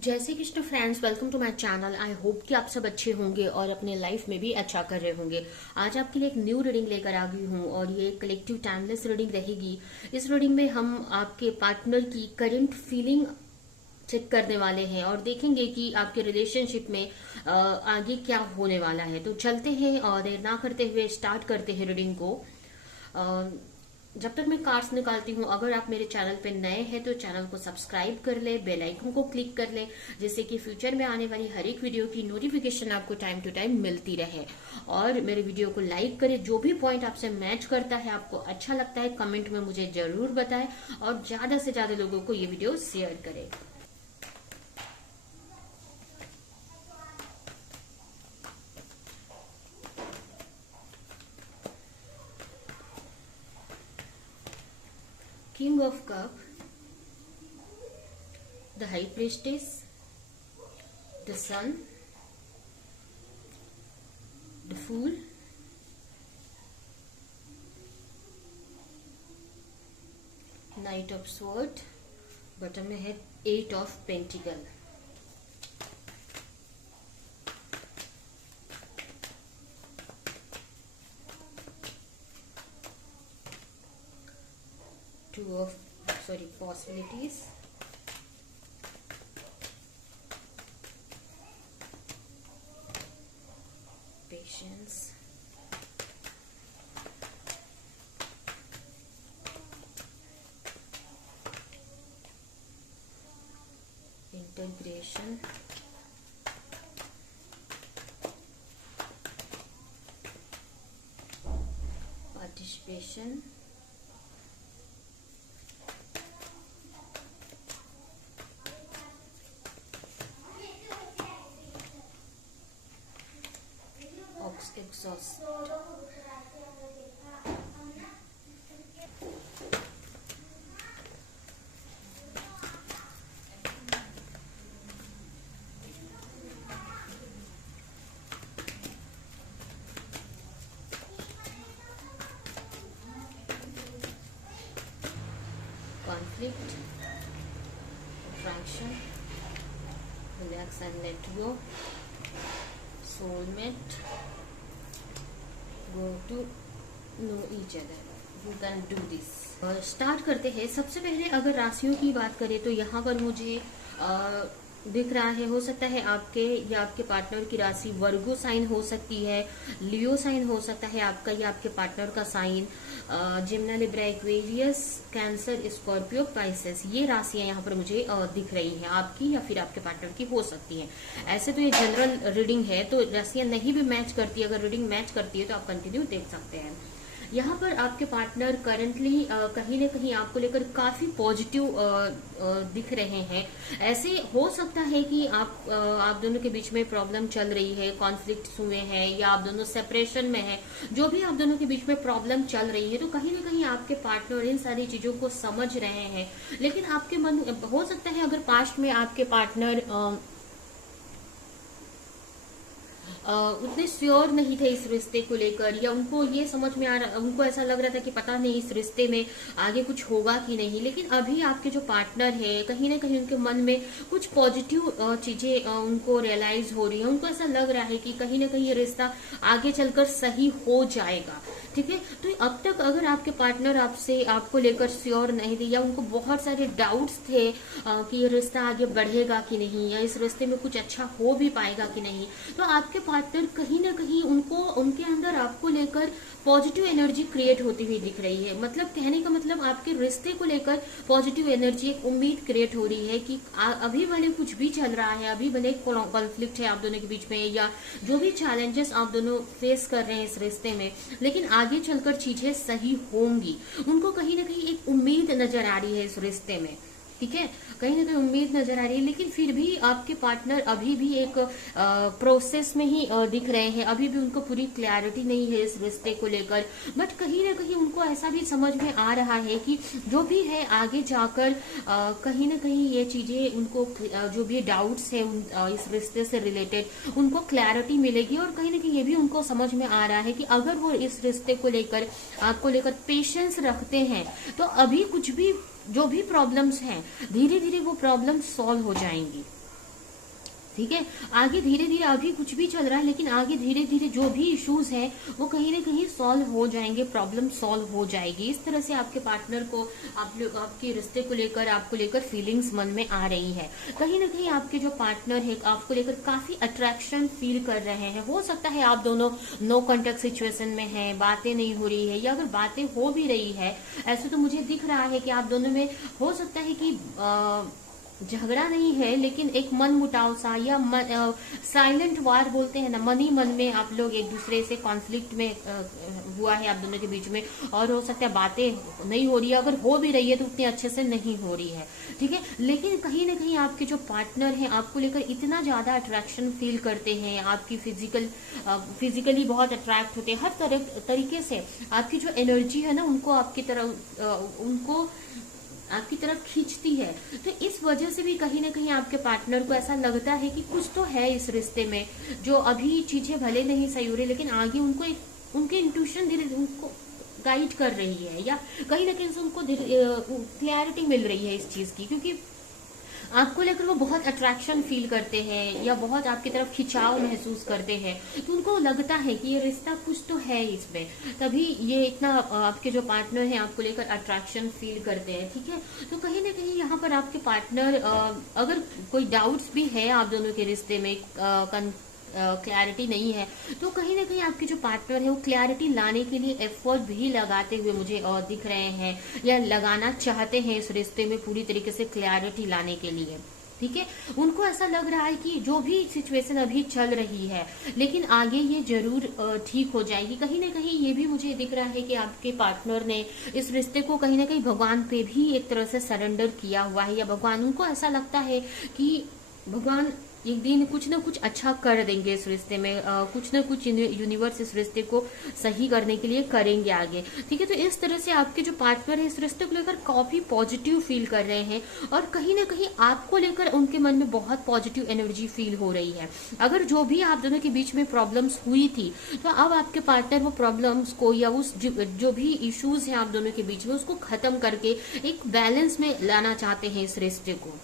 जय Shri Krishna friends, welcome to my channel. I hope कि आप सब अच्छे होंगे और अपने लाइफ में भी अच्छा कर रहे होंगे। आज आपके लिए एक न्यू रीडिंग लेकर आ गई हूँ और ये कलेक्टिव टाइमलेस रीडिंग रहेगी। इस रीडिंग में हम आपके पार्टनर की करंट फीलिंग चेक करने वाले हैं और देखेंगे कि आपके रिलेशनशिप में आगे क्या होने वाला है। तो चलते हैं और देर ना करते हुए स्टार्ट करते हैं रीडिंग को। जब तक मैं कार्ड्स निकालती हूँ, अगर आप मेरे चैनल पे नए हैं तो चैनल को सब्सक्राइब कर ले, बेल आइकन को क्लिक कर ले, जिससे कि फ्यूचर में आने वाली हर एक वीडियो की नोटिफिकेशन आपको टाइम टू टाइम मिलती रहे। और मेरे वीडियो को लाइक करें, जो भी पॉइंट आपसे मैच करता है, आपको अच्छा लगता है, कमेंट में मुझे जरूर बताएं और ज्यादा से ज्यादा लोगों को ये वीडियो शेयर करें। King of Cup, the High Priestess, the Sun, the Fool, Knight of Sword, button में है 8 of Pentacle, Possibilities, Patience, Integration, Participation, Exhaust, Conflict, Attraction, Relax and Let Go, Soulmate, Go to know each other, you can do this। Start करते हैं। सबसे पहले अगर राशियों की बात करें तो यहाँ पर मुझे दिख रहा है, हो सकता है आपके या आपके पार्टनर की राशि वर्गो साइन हो सकती है, लियो साइन हो सकता है आपका या आपके पार्टनर का sign, Gemini, Libra, Aquarius, Cancer, Scorpio, Pisces. ये राशियां यहाँ पर मुझे दिख रही हैं, आपकी या फिर आपके पार्टनर की हो सकती हैं। ऐसे तो ये जनरल रीडिंग है, तो राशियां नहीं भी मैच करती है, अगर रीडिंग मैच करती है तो आप कंटिन्यू देख सकते हैं। यहाँ पर आपके पार्टनर करंटली कहीं न कहीं आपको लेकर काफी पॉजिटिव दिख रहे हैं। ऐसे हो सकता है कि आप दोनों के बीच में प्रॉब्लम चल रही है, कॉन्फ्लिक्ट हुए हैं या आप दोनों सेपरेशन में हैं, जो भी आप दोनों के बीच में प्रॉब्लम चल रही है, तो कहीं न कहीं आपके पार्टनर इन सारी चीजों को समझ रहे हैं। लेकिन आपके मन हो सकता है, अगर पास्ट में आपके पार्टनर उतने श्योर नहीं थे इस रिश्ते को लेकर, या उनको ये समझ में आ रहा, उनको ऐसा लग रहा था कि पता नहीं इस रिश्ते में आगे कुछ होगा कि नहीं। लेकिन अभी आपके जो पार्टनर है, कहीं ना कहीं उनके मन में कुछ पॉजिटिव चीजें उनको रियलाइज हो रही है। उनको ऐसा लग रहा है कि कहीं ना कहीं ये रिश्ता आगे चलकर सही हो जाएगा। ठीक है, तो अब तक अगर आपके पार्टनर आपको लेकर श्योर नहीं थे, या उनको बहुत सारे डाउट्स थे कि ये रिश्ता आगे बढ़ेगा कि नहीं, या इस रिश्ते में कुछ अच्छा हो भी पाएगा कि नहीं, तो आपके पार्टनर कहीं ना कहीं उनके अंदर आपको लेकर पॉजिटिव एनर्जी क्रिएट होती हुई दिख रही है। मतलब कहने का मतलब, आपके रिश्ते को लेकर पॉजिटिव एनर्जी, एक उम्मीद क्रिएट हो रही है कि अभी भले कुछ भी चल रहा है, अभी भले कॉन्फ्लिक्ट है आप दोनों के बीच में, या जो भी चैलेंजेस आप दोनों फेस कर रहे हैं इस रिश्ते में, लेकिन आगे चलकर चीजें सही होंगी। उनको कहीं ना कहीं एक उम्मीद नजर आ रही है इस रिश्ते में। ठीक है, कहीं ना कहीं उम्मीद नजर आ रही है, लेकिन फिर भी आपके पार्टनर अभी भी एक प्रोसेस में ही दिख रहे हैं। अभी भी उनको पूरी क्लैरिटी नहीं है इस रिश्ते को लेकर, बट कहीं ना कहीं उनको ऐसा भी समझ में आ रहा है कि जो भी है आगे जाकर कहीं ना कहीं ये चीजें उनको जो भी डाउट्स है इस रिश्ते से रिलेटेड, उनको क्लैरिटी मिलेगी। और कहीं ना कहीं ये भी उनको समझ में आ रहा है कि अगर वो इस रिश्ते को लेकर आपको लेकर पेशेंस रखते हैं, तो अभी कुछ भी जो भी प्रॉब्लम्स हैं, धीरे धीरे वो प्रॉब्लम सॉल्व हो जाएंगी। ठीक है। आगे धीरे धीरे अभी कुछ भी चल रहा है, लेकिन आगे धीरे धीरे जो भी इश्यूज है वो कहीं ना कहीं सॉल्व हो जाएंगे, प्रॉब्लम सॉल्व हो जाएगी। इस तरह से आपके पार्टनर को आप लोग आपके रिश्ते को लेकर, आपको लेकर फीलिंग्स मन में आ रही है। कहीं ना कहीं आपके जो पार्टनर है आपको लेकर काफी अट्रैक्शन फील कर रहे हैं। हो सकता है आप दोनों नो कॉन्टेक्ट सिचुएशन में हैं, बातें नहीं हो रही है, या अगर बातें हो भी रही है, ऐसे तो मुझे दिख रहा है कि आप दोनों में हो सकता है कि झगड़ा नहीं है, लेकिन एक मन मुटाव सा या साइलेंट वार बोलते हैं ना, मन ही मन में आप लोग एक दूसरे से कॉन्फ्लिक्ट में हुआ है आप दोनों के बीच में। और हो सकता है बातें नहीं हो रही है, अगर हो भी रही है तो उतनी अच्छे से नहीं हो रही है, ठीक है। लेकिन कहीं ना कहीं आपके जो पार्टनर हैं आपको लेकर इतना ज्यादा अट्रैक्शन फील करते हैं, आपकी फिजिकली बहुत अट्रैक्ट होते हैं, हर तरीके से आपकी जो एनर्जी है ना उनको आपकी तरफ खींचती है। तो इस वजह से भी कहीं ना कहीं आपके पार्टनर को ऐसा लगता है कि कुछ तो है इस रिश्ते में, जो अभी चीजें भले नहीं सही हो रही, लेकिन आगे उनके इंट्यूशन धीरे धीरे उनको गाइड कर रही है, या कहीं ना कहीं से उनको क्लैरिटी मिल रही है इस चीज की, क्योंकि आपको लेकर वो बहुत अट्रैक्शन फील करते हैं या बहुत आपकी तरफ खिंचाव महसूस करते हैं। तो उनको लगता है कि ये रिश्ता कुछ तो है इसमें, तभी ये इतना आपके जो पार्टनर हैं आपको लेकर अट्रैक्शन फील करते हैं, ठीक है। तो कहीं ना कहीं यहाँ पर आपके पार्टनर अगर कोई डाउट्स भी है आप दोनों के रिश्ते में, क्लैरिटी नहीं है, तो कहीं ना कहीं आपके जो पार्टनर है वो क्लैरिटी लाने के लिए एफर्ट भी लगाते हुए मुझे दिख रहे हैं, या लगाना चाहते हैं इस रिश्ते में पूरी तरीके से क्लैरिटी लाने के लिए, ठीक है। उनको ऐसा लग रहा है कि जो भी सिचुएशन अभी चल रही है, लेकिन आगे ये जरूर ठीक हो जाएगी। कहीं ना कहीं ये भी मुझे दिख रहा है कि आपके पार्टनर ने इस रिश्ते को कहीं ना कहीं भगवान पे भी एक तरह से सरेंडर किया हुआ है, या भगवान, उनको ऐसा लगता है कि भगवान एक दिन कुछ ना कुछ अच्छा कर देंगे इस रिश्ते में, कुछ ना कुछ यूनिवर्स इस रिश्ते को सही करने के लिए करेंगे आगे, ठीक है। तो इस तरह से आपके जो पार्टनर है इस रिश्ते को लेकर काफी पॉजिटिव फील कर रहे हैं, और कहीं ना कहीं आपको लेकर उनके मन में बहुत पॉजिटिव एनर्जी फील हो रही है। अगर जो भी आप दोनों के बीच में प्रॉब्लम्स हुई थी, तो अब आपके पार्टनर वो प्रॉब्लम्स को या उस जो भी इश्यूज हैं आप दोनों के बीच में उसको खत्म करके एक बैलेंस में लाना चाहते हैं इस रिश्ते को,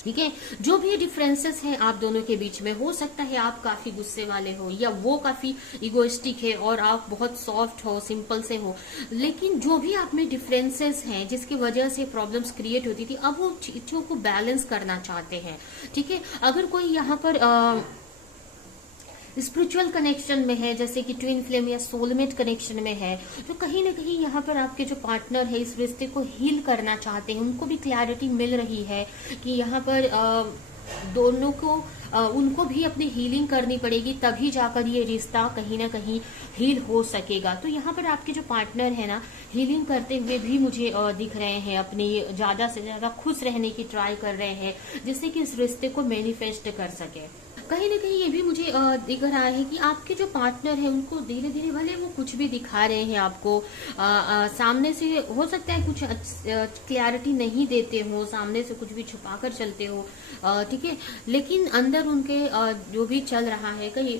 ठीक है। जो भी डिफरेंसेस हैं आप दोनों के बीच में, हो सकता है आप काफी गुस्से वाले हो या वो काफी इगोइस्टिक है और आप बहुत सॉफ्ट हो, सिंपल से हो, लेकिन जो भी आप में डिफरेंसेस हैं जिसकी वजह से प्रॉब्लम्स क्रिएट होती थी, अब वो चीजों को बैलेंस करना चाहते हैं, ठीक है। अगर कोई यहाँ पर स्पिरिचुअल कनेक्शन में है, जैसे कि ट्विन फ्लेम या सोलमेट कनेक्शन में है, तो कहीं ना कहीं यहाँ पर आपके जो पार्टनर है इस रिश्ते को हील करना चाहते हैं। उनको भी क्लैरिटी मिल रही है कि यहाँ पर दोनों को उनको भी अपनी हीलिंग करनी पड़ेगी, तभी जाकर ये रिश्ता कहीं ना कहीं हील हो सकेगा। तो यहाँ पर आपके जो पार्टनर है ना हीलिंग करते हुए भी मुझे दिख रहे हैं, अपनी ज्यादा से ज्यादा खुश रहने की ट्राई कर रहे हैं, जिससे कि इस रिश्ते को मैनिफेस्ट कर सके। कहीं ना कहीं ये भी मुझे दिख रहा है कि आपके जो पार्टनर है उनको धीरे धीरे, भले वो कुछ भी दिखा रहे हैं आपको, सामने से हो सकता है कुछ क्लैरिटी नहीं देते हो, सामने से कुछ भी छुपा कर चलते हो, ठीक है, लेकिन अंदर उनके जो भी चल रहा है, कहीं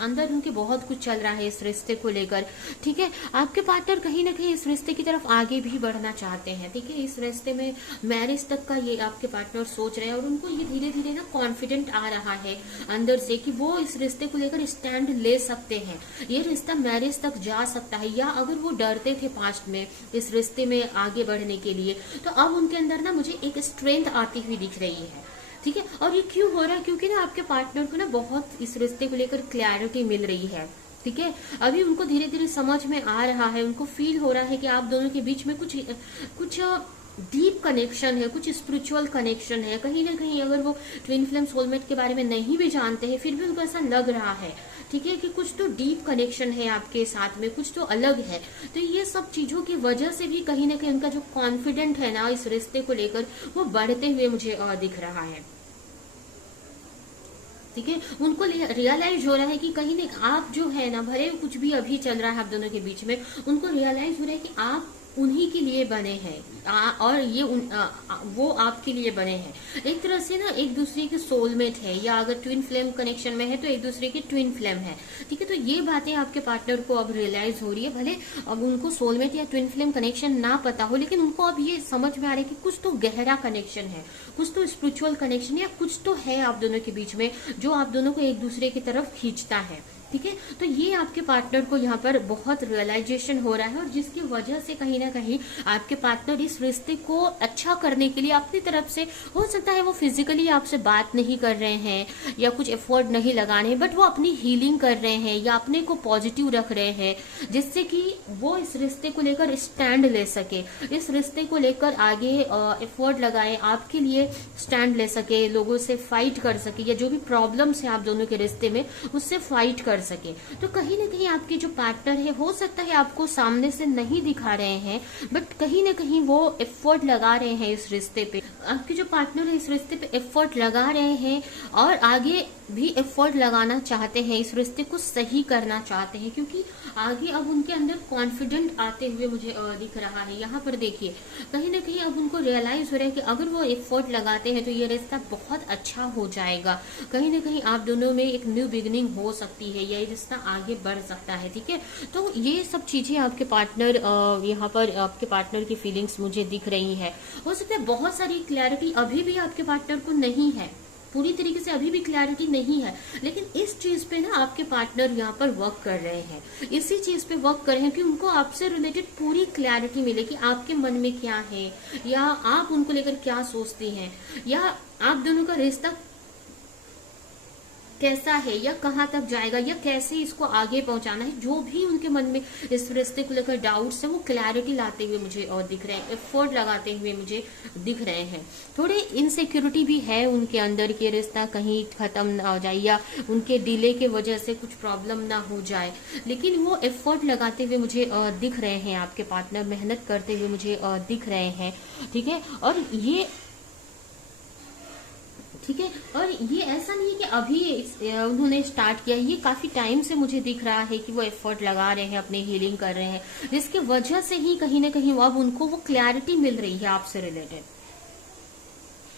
अंदर उनके बहुत कुछ चल रहा है इस रिश्ते को लेकर, ठीक है। आपके पार्टनर कहीं ना कहीं इस रिश्ते की तरफ आगे भी बढ़ना चाहते हैं, ठीक है। इस रिश्ते में मैरिज तक का ये आपके पार्टनर सोच रहे हैं, और उनको ये धीरे धीरे ना कॉन्फिडेंट आ रहा है अंदर से कि वो इस रिश्ते को लेकर स्टैंड ले सकते हैं, ये रिश्ता मैरिज तक जा सकता है। या अगर वो डरते थे पास्ट में इस रिश्ते में आगे बढ़ने के लिए, तो अब उनके अंदर ना मुझे एक स्ट्रेंथ आती हुई दिख रही है, ठीक है। और ये क्यों हो रहा है? क्योंकि ना आपके पार्टनर को ना बहुत इस रिश्ते को लेकर क्लैरिटी मिल रही है, ठीक है। अभी उनको धीरे धीरे समझ में आ रहा है, उनको फील हो रहा है कि आप दोनों के बीच में कुछ डीप कनेक्शन है, कुछ स्पिरिचुअल कनेक्शन है। कहीं ना कहीं अगर वो ट्विन फ्लेम सोलमेट के बारे में नहीं भी जानते हैं, फिर भी उनको ऐसा लग रहा है, ठीक है, कि कुछ तो डीप कनेक्शन है आपके साथ में, कुछ तो अलग है। तो ये सब चीजों की वजह से भी कहीं ना कहीं उनका जो कॉन्फिडेंट है ना इस रिश्ते को लेकर, वो बढ़ते हुए मुझे दिख रहा है, ठीक है। उनको रियलाइज हो रहा है कि कहीं ना आप जो है ना, भले कुछ भी अभी चल रहा है आप दोनों के बीच में, उनको रियलाइज हो रहा है कि आप उन्हीं के लिए बने हैं, और ये वो आपके लिए बने हैं। एक तरह से ना एक दूसरे के सोलमेट है, या अगर ट्विन फ्लेम कनेक्शन में है तो एक दूसरे के ट्विन फ्लेम है। ठीक है, तो ये बातें आपके पार्टनर को अब रियलाइज हो रही है। भले अब उनको सोलमेट या ट्विन फ्लेम कनेक्शन ना पता हो, लेकिन उनको अब ये समझ में आ रहा है कि कुछ तो गहरा कनेक्शन है, कुछ तो स्पिरिचुअल कनेक्शन, या कुछ तो है आप दोनों के बीच में जो आप दोनों को एक दूसरे की तरफ खींचता है। ठीक है, तो ये आपके पार्टनर को यहाँ पर बहुत रियलाइजेशन हो रहा है, और जिसकी वजह से कहीं ना कहीं आपके पार्टनर इस रिश्ते को अच्छा करने के लिए अपनी तरफ से, हो सकता है वो फिजिकली आपसे बात नहीं कर रहे हैं या कुछ एफर्ट नहीं लगा रहे हैं, बट वो अपनी हीलिंग कर रहे हैं या अपने को पॉजिटिव रख रहे हैं, जिससे कि वो इस रिश्ते को लेकर स्टैंड ले सके, इस रिश्ते को लेकर आगे एफर्ट लगाए, आपके लिए स्टैंड ले सके, लोगों से फाइट कर सके, या जो भी प्रॉब्लम्स है आप दोनों के रिश्ते में उससे फाइट कर सके। तो कहीं ना कहीं आपके जो पार्टनर है, हो सकता है आपको सामने से नहीं दिखा रहे हैं, बट कहीं ना कहीं वो एफर्ट लगा रहे हैं इस रिश्ते पे। आपके जो पार्टनर है इस रिश्ते पे एफर्ट लगा रहे हैं, और आगे भी एफर्ट लगाना चाहते हैं, इस रिश्ते को सही करना चाहते हैं, क्योंकि आगे अब उनके अंदर कॉन्फिडेंट आते हुए मुझे दिख रहा है। यहाँ पर देखिए, कहीं ना कहीं अब उनको रियलाइज हो रहा है कि अगर वो एफर्ट लगाते हैं तो ये रिश्ता बहुत अच्छा हो जाएगा, कहीं ना कहीं आप दोनों में एक न्यू बिगिनिंग हो सकती है, ये रिश्ता आगे बढ़ सकता है। ठीक है, तो ये सब चीजें आपके पार्टनर, यहाँ पर आपके पार्टनर की फीलिंग्स मुझे दिख रही है। हो सकता है बहुत सारी क्लैरिटी अभी भी आपके पार्टनर को नहीं है, पूरी तरीके से अभी भी क्लैरिटी नहीं है, लेकिन इस चीज पे ना आपके पार्टनर यहाँ पर वर्क कर रहे हैं, इसी चीज पे वर्क कर रहे हैं कि उनको आपसे रिलेटेड पूरी क्लैरिटी मिले कि आपके मन में क्या है, या आप उनको लेकर क्या सोचती हैं, या आप दोनों का रिश्ता कैसा है, या कहाँ तक जाएगा, या कैसे इसको आगे पहुंचाना है। जो भी उनके मन में इस रिश्ते को लेकर डाउट्स है, वो क्लैरिटी लाते हुए मुझे और दिख रहे हैं, एफर्ट लगाते हुए मुझे दिख रहे हैं। थोड़ी इनसिक्योरिटी भी है उनके अंदर कि रिश्ता कहीं खत्म ना हो जाए, या उनके डिले के वजह से कुछ प्रॉब्लम ना हो जाए, लेकिन वो एफर्ट लगाते हुए मुझे दिख रहे हैं। आपके पार्टनर मेहनत करते हुए मुझे दिख रहे हैं। ठीक है, और ये ठीक है, और ये ऐसा नहीं है कि अभी उन्होंने स्टार्ट किया, ये काफी टाइम से मुझे दिख रहा है कि वो एफर्ट लगा रहे हैं, अपने हीलिंग कर रहे हैं, जिसकी वजह से ही कहीं ना कहीं अब उनको वो क्लैरिटी मिल रही है आपसे रिलेटेड।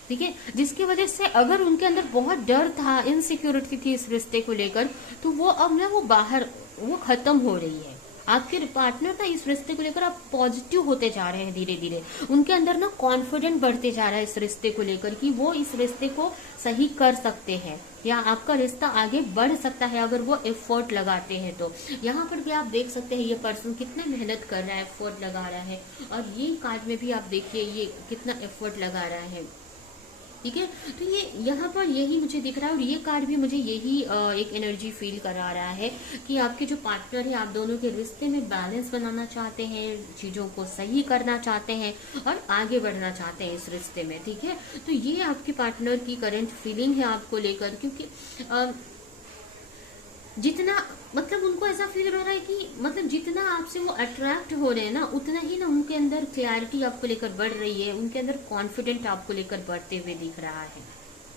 ठीक है, जिसकी वजह से अगर उनके अंदर बहुत डर था, इनसिक्योरिटी थी इस रिश्ते को लेकर, तो वो अब ना वो बाहर, वो खत्म हो रही है। आपके पार्टनर ना इस रिश्ते को लेकर आप पॉजिटिव होते जा रहे हैं धीरे धीरे, उनके अंदर ना कॉन्फिडेंट बढ़ते जा रहा है इस रिश्ते को लेकर कि वो इस रिश्ते को सही कर सकते हैं, या आपका रिश्ता आगे बढ़ सकता है अगर वो एफर्ट लगाते हैं। तो यहाँ पर भी आप देख सकते हैं ये पर्सन कितना मेहनत कर रहा है, एफर्ट लगा रहा है, और ये कार्ड में भी आप देखिए ये कितना एफर्ट लगा रहा है। ठीक है, तो ये यहाँ पर यही मुझे दिख रहा है, और ये कार्ड भी मुझे यही एक एनर्जी फील करा रहा है कि आपके जो पार्टनर है, आप दोनों के रिश्ते में बैलेंस बनाना चाहते हैं, चीजों को सही करना चाहते हैं, और आगे बढ़ना चाहते हैं इस रिश्ते में। ठीक है, तो ये आपके पार्टनर की करंट फीलिंग है आपको लेकर, क्योंकि जितना मतलब उनको ऐसा फील हो रहा है कि मतलब जितना आपसे वो अट्रैक्ट हो रहे हैं ना, उतना ही ना उनके अंदर क्लैरिटी आपको लेकर बढ़ रही है, उनके अंदर कॉन्फिडेंट आपको लेकर बढ़ते हुए दिख रहा है।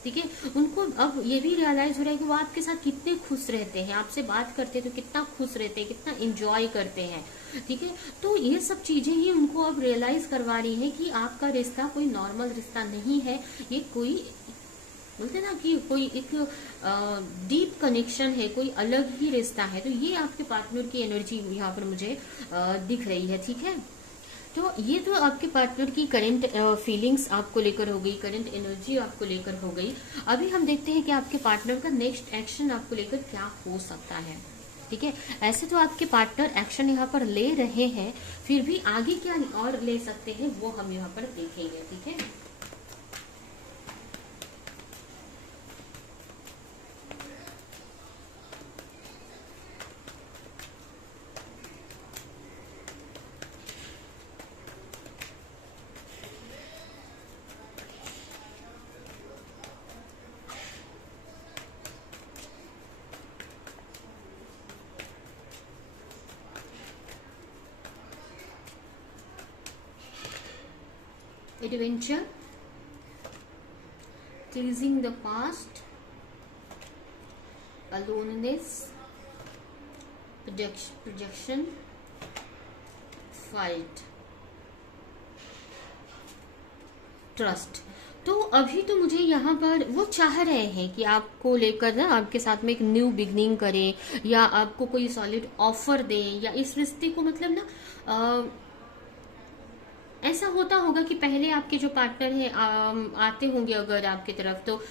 ठीक है, उनको अब ये भी रियलाइज हो रहा है कि वो आपके साथ कितने खुश रहते हैं, आपसे बात करते हैं तो कितना खुश रहते हैं, कितना एंजॉय करते हैं। ठीक है, तो ये सब चीजें ही उनको अब रियलाइज करवा रही है कि आपका रिश्ता कोई नॉर्मल रिश्ता नहीं है, ये कोई बोलते ना कि कोई एक डीप कनेक्शन है, कोई अलग ही रिश्ता है। तो ये आपके पार्टनर की एनर्जी यहाँ पर मुझे दिख रही है। ठीक है, तो ये तो आपके पार्टनर की करंट फीलिंग्स आपको लेकर हो गई, करंट एनर्जी आपको लेकर हो गई। अभी हम देखते हैं कि आपके पार्टनर का नेक्स्ट एक्शन आपको लेकर क्या हो सकता है। ठीक है, ऐसे तो आपके पार्टनर एक्शन यहाँ पर ले रहे हैं, फिर भी आगे क्या और ले सकते हैं वो हम यहाँ पर देखेंगे। ठीक है, adventure, chasing the past, aloneness, projection, fight। Trust. तो अभी तो मुझे यहाँ पर वो चाह रहे हैं कि आपको लेकर ना आपके साथ में एक न्यू बिगनिंग करें, या आपको कोई सॉलिड ऑफर दें, या इस रिश्ते को मतलब ना ऐसा होता होगा कि पहले आपके जो पार्टनर है आते होंगे अगर आपकी तरफ, तो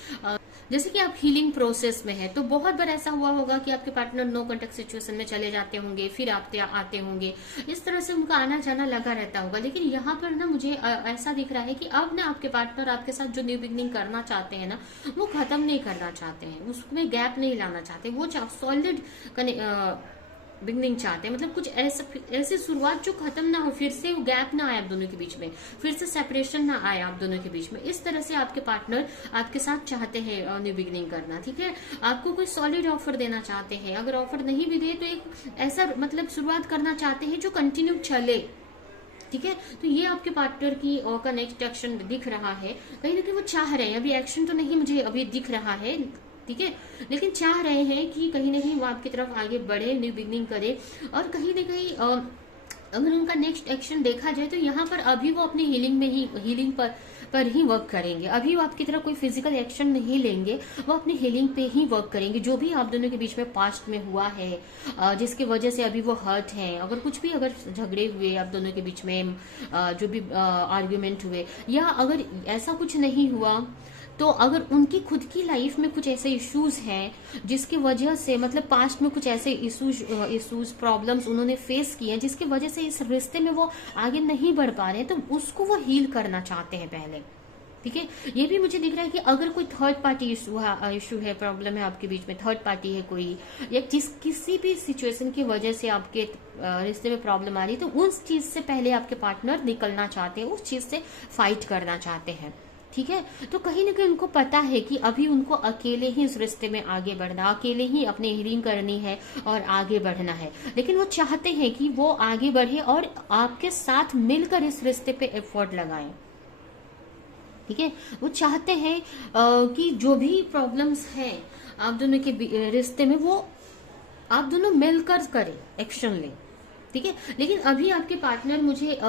जैसे कि आप हीलिंग प्रोसेस में है, तो बहुत बार ऐसा हुआ होगा कि आपके पार्टनर नो कांटेक्ट सिचुएशन में चले जाते होंगे, फिर आप आते होंगे, इस तरह से उनका आना जाना लगा रहता होगा। लेकिन यहाँ पर ना मुझे ऐसा दिख रहा है कि अब ना आपके पार्टनर आपके साथ जो न्यू बिगनिंग करना चाहते हैं ना, वो खत्म नहीं करना चाहते हैं, उसमें गैप नहीं लाना चाहते, वो सॉलिड बिगनिंग चाहते हैं। मतलब कुछ ऐसी शुरुआत जो खत्म ना हो, फिर से गैप ना आए आप दोनों के बीच में, फिर से सेपरेशन ना आए आप दोनों के बीच में। इस तरह से आपके पार्टनर आपके साथ चाहते हैं न्यू बिगनिंग करना, ठीक है। आपको कोई सॉलिड ऑफर देना चाहते हैं, अगर ऑफर नहीं भी दे तो एक ऐसा मतलब शुरुआत करना चाहते हैं जो कंटिन्यू चले, ठीक है। तो ये आपके पार्टनर की का नेक्स्ट एक्शन दिख रहा है, कहीं ना कहीं वो चाह रहे हैं, अभी एक्शन तो नहीं मुझे अभी दिख रहा है, ठीक है, लेकिन चाह रहे हैं कि कहीं ना कहीं वो आपकी तरफ आगे बढ़े, न्यू बिगनिंग करे। और कहीं ना कहीं अगर उनका नेक्स्ट एक्शन देखा जाए तो यहाँ पर अभी वो अपनी हीलिंग पर ही वर्क करेंगे। अभी वो आपकी तरफ कोई फिजिकल एक्शन नहीं लेंगे, वो अपनी हीलिंग पे ही वर्क करेंगे। जो भी आप दोनों के बीच में पास्ट में हुआ है, जिसकी वजह से अभी वो हर्ट हैं, अगर कुछ भी अगर झगड़े हुए आप दोनों के बीच में, जो भी आर्ग्यूमेंट हुए, या अगर ऐसा कुछ नहीं हुआ, तो अगर उनकी खुद की लाइफ में कुछ ऐसे इश्यूज हैं जिसकी वजह से मतलब पास्ट में कुछ ऐसे इश्यूज प्रॉब्लम्स उन्होंने फेस किए हैं जिसकी वजह से इस रिश्ते में वो आगे नहीं बढ़ पा रहे हैं, तो उसको वो हील करना चाहते हैं पहले, ठीक है। ये भी मुझे दिख रहा है कि अगर कोई थर्ड पार्टी इशू है, प्रॉब्लम है आपके बीच में, थर्ड पार्टी है कोई, या किसी भी सिचुएशन की वजह से आपके रिश्ते में प्रॉब्लम आ रही है, तो उस चीज से पहले आपके पार्टनर निकलना चाहते हैं, उस चीज से फाइट करना चाहते हैं, ठीक है। तो कहीं ना कहीं उनको पता है कि अभी उनको अकेले ही इस रिश्ते में आगे बढ़ना, अकेले ही अपनी हीलिंग करनी है और आगे बढ़ना है। लेकिन वो चाहते हैं कि वो आगे बढ़े और आपके साथ मिलकर इस रिश्ते पे एफर्ट लगाएं, ठीक है। वो चाहते हैं कि जो भी प्रॉब्लम्स हैं आप दोनों के रिश्ते में, वो आप दोनों मिलकर करें, एक्शन लें, ठीक है। लेकिन अभी आपके पार्टनर मुझे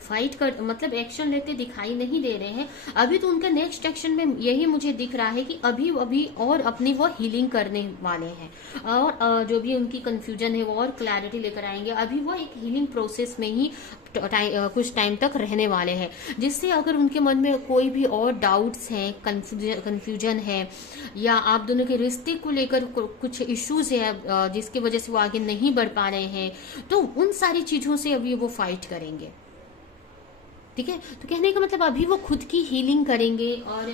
फाइट कर मतलब एक्शन लेते दिखाई नहीं दे रहे हैं। अभी तो उनका नेक्स्ट एक्शन में यही मुझे दिख रहा है कि अभी और अपनी वो हीलिंग करने वाले हैं, और जो भी उनकी कंफ्यूजन है वो और क्लैरिटी लेकर आएंगे। अभी वो एक हीलिंग प्रोसेस में ही कुछ टाइम तक रहने वाले हैं, जिससे अगर उनके मन में कोई भी और डाउट्स हैं, कंफ्यूजन है, या आप दोनों के रिश्ते को लेकर कुछ इश्यूज है जिसकी वजह से वो आगे नहीं बढ़ पा रहे हैं, तो उन सारी चीजों से अभी वो फाइट करेंगे, ठीक है। तो कहने का मतलब अभी वो खुद की हीलिंग करेंगे और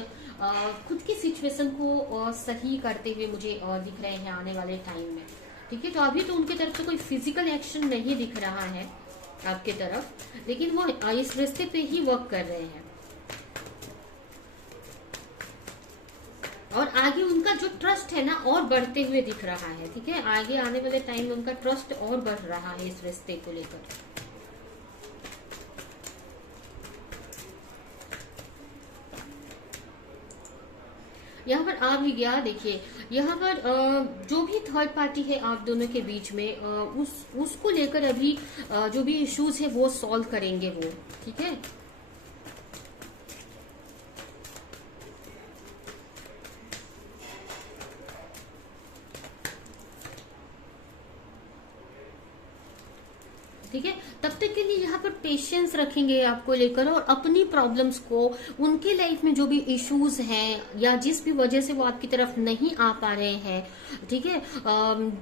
खुद की सिचुएशन को सही करते हुए मुझे दिख रहे हैं आने वाले टाइम में, ठीक है। तो अभी तो उनके तरफ से कोई फिजिकल एक्शन नहीं दिख रहा है आपके तरफ, लेकिन वो इस रिश्ते पे ही वर्क कर रहे हैं। और आगे उनका जो ट्रस्ट है ना और बढ़ते हुए दिख रहा है, ठीक है। आगे आने वाले टाइम में उनका ट्रस्ट और बढ़ रहा है इस रिश्ते को लेकर। यहाँ पर आ भी गया, देखिए यहाँ पर जो भी थर्ड पार्टी है आप दोनों के बीच में, उसको लेकर अभी जो भी इश्यूज है वो सॉल्व करेंगे वो, ठीक है। ठीक है, तब तक के लिए यहाँ पर पेशेंस रखेंगे आपको लेकर, और अपनी प्रॉब्लम्स को, उनके लाइफ में जो भी इश्यूज हैं या जिस भी वजह से वो आपकी तरफ नहीं आ पा रहे हैं, ठीक है,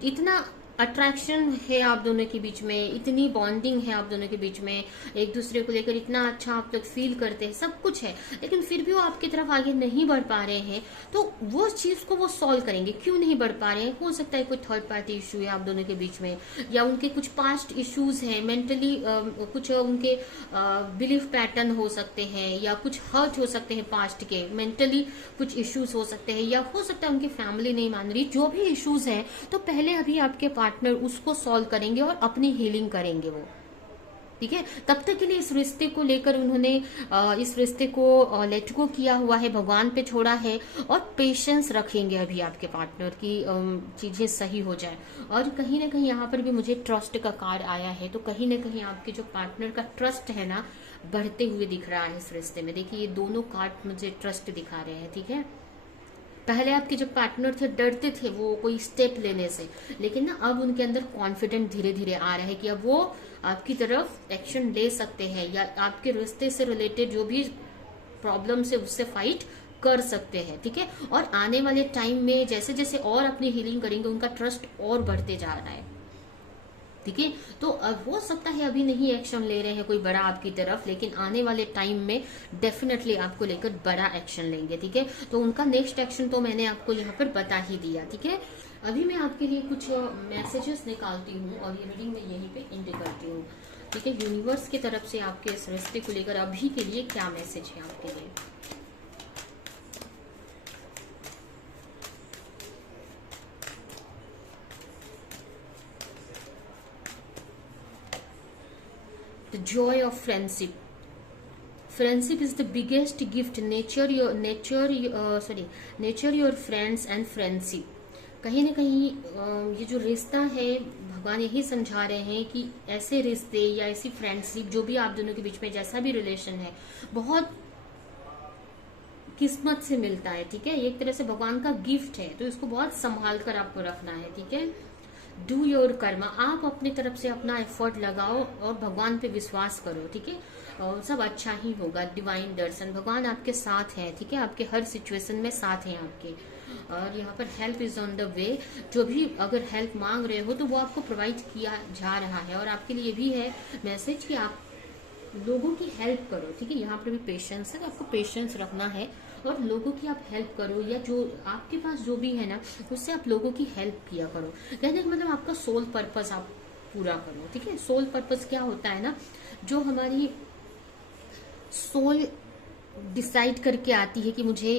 इतना अट्रैक्शन है आप दोनों के बीच में, इतनी बॉन्डिंग है आप दोनों के बीच में, एक दूसरे को लेकर इतना अच्छा आप लोग फील करते हैं, सब कुछ है, लेकिन फिर भी वो आपकी तरफ आगे नहीं बढ़ पा रहे हैं, तो वो चीज को वो सॉल्व करेंगे। क्यों नहीं बढ़ पा रहे हैं? हो सकता है कोई थर्ड पार्टी इशू है आप दोनों के बीच में, या उनके कुछ पास्ट इश्यूज हैं, मेंटली कुछ उनके बिलीफ पैटर्न हो सकते हैं, या कुछ हर्ट हो सकते हैं पास्ट के, मेंटली कुछ इश्यूज हो सकते हैं, या हो सकता है उनकी फैमिली नहीं मान रही। जो भी इश्यूज हैं तो पहले अभी आपके पार्टनर उसको सॉल्व करेंगे और अपनी हीलिंग करेंगे वो, ठीक है। तब तक के लिए इस रिश्ते को लेकर उन्होंने इस रिश्ते को लेट गो किया हुआ है, भगवान पे छोड़ा है, और पेशेंस रखेंगे अभी आपके पार्टनर की चीजें सही हो जाए। और कहीं ना कहीं यहाँ पर भी मुझे ट्रस्ट का कार्ड आया है, तो कहीं ना कहीं आपके जो पार्टनर का ट्रस्ट है ना बढ़ते हुए दिख रहा है इस रिश्ते में। देखिए ये दोनों कार्ड मुझे ट्रस्ट दिखा रहे हैं, ठीक है। पहले आपके जो पार्टनर थे डरते थे वो कोई स्टेप लेने से, लेकिन ना अब उनके अंदर कॉन्फिडेंट धीरे धीरे आ रहा है कि अब वो आपकी तरफ एक्शन ले सकते हैं, या आपके रिश्ते से रिलेटेड जो भी प्रॉब्लम है उससे फाइट कर सकते हैं, ठीक है। और आने वाले टाइम में जैसे जैसे और अपनी हीलिंग करेंगे उनका ट्रस्ट और बढ़ते जा रहा है, ठीक है। तो अब हो सकता है अभी नहीं एक्शन ले रहे हैं कोई बड़ा आपकी तरफ, लेकिन आने वाले टाइम में डेफिनेटली आपको लेकर बड़ा एक्शन लेंगे, ठीक है। तो उनका नेक्स्ट एक्शन तो मैंने आपको यहाँ पर बता ही दिया, ठीक है। अभी मैं आपके लिए कुछ मैसेजेस निकालती हूँ और ये रीडिंग में यहीं पे एंड करती हूँ, ठीक है। यूनिवर्स की तरफ से आपके इस रिश्ते को लेकर अभी के लिए क्या मैसेज है आपके लिए। The joy of friendship. Friendship is the biggest gift. Nature your friends and friendship. कहीं ना कहीं ये जो रिश्ता है भगवान यही समझा रहे हैं कि ऐसे रिश्ते या ऐसी फ्रेंडशिप जो भी आप दोनों के बीच में जैसा भी रिलेशन है बहुत किस्मत से मिलता है, ठीक है। एक तरह से भगवान का गिफ्ट है, तो इसको बहुत संभाल कर आपको रखना है, ठीक है। डू योर कर्मा, आप अपनी तरफ से अपना एफर्ट लगाओ और भगवान पे विश्वास करो, ठीक है। और सब अच्छा ही होगा। डिवाइन दर्शन, भगवान आपके साथ है, ठीक है। आपके हर सिचुएशन में साथ हैं आपके। और यहाँ पर help is on the way, जो भी अगर हेल्प मांग रहे हो तो वो आपको प्रोवाइड किया जा रहा है। और आपके लिए भी है मैसेज कि आप लोगों की हेल्प करो, ठीक है। यहाँ पर भी पेशेंस है, आपको पेशेंस रखना है और लोगों की आप हेल्प करो, या जो आपके पास जो भी है ना उससे आप लोगों की हेल्प किया करो। कहने का मतलब आपका सोल पर्पस आप पूरा करो, ठीक है। सोल पर्पस क्या होता है ना, जो हमारी सोल डिसाइड करके आती है कि मुझे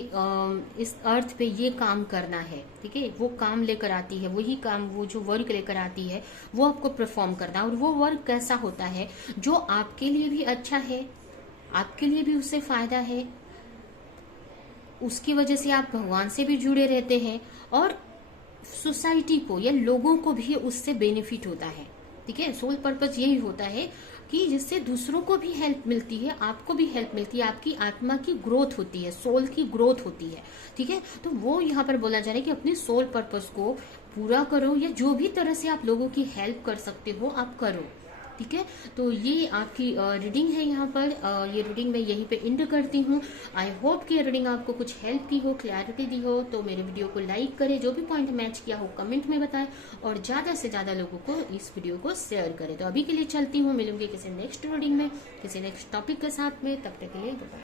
इस अर्थ पे ये काम करना है, ठीक है। वो काम लेकर आती है, वही काम, वो जो वर्क लेकर आती है वो आपको परफॉर्म करना है। और वो वर्क कैसा होता है जो आपके लिए भी अच्छा है, आपके लिए भी उससे फायदा है, उसकी वजह से आप भगवान से भी जुड़े रहते हैं और सोसाइटी को या लोगों को भी उससे बेनिफिट होता है, ठीक है। सोल पर्पस यही होता है कि जिससे दूसरों को भी हेल्प मिलती है, आपको भी हेल्प मिलती है, आपकी आत्मा की ग्रोथ होती है, सोल की ग्रोथ होती है, ठीक है। तो वो यहाँ पर बोला जा रहा है कि अपने सोल पर्पस को पूरा करो, या जो भी तरह से आप लोगों की हेल्प कर सकते हो आप करो, ठीक है। तो ये आपकी रीडिंग है यहाँ पर। ये रीडिंग मैं यहीं पे एंड करती हूँ। आई होप कि ये रीडिंग आपको कुछ हेल्प की हो, क्लैरिटी दी हो। तो मेरे वीडियो को लाइक करें, जो भी पॉइंट मैच किया हो कमेंट में बताएं और ज्यादा से ज्यादा लोगों को इस वीडियो को शेयर करें। तो अभी के लिए चलती हूँ, मिलूंगी किसी नेक्स्ट रीडिंग में किसी नेक्स्ट टॉपिक के साथ में, तब तक के लिए बाय।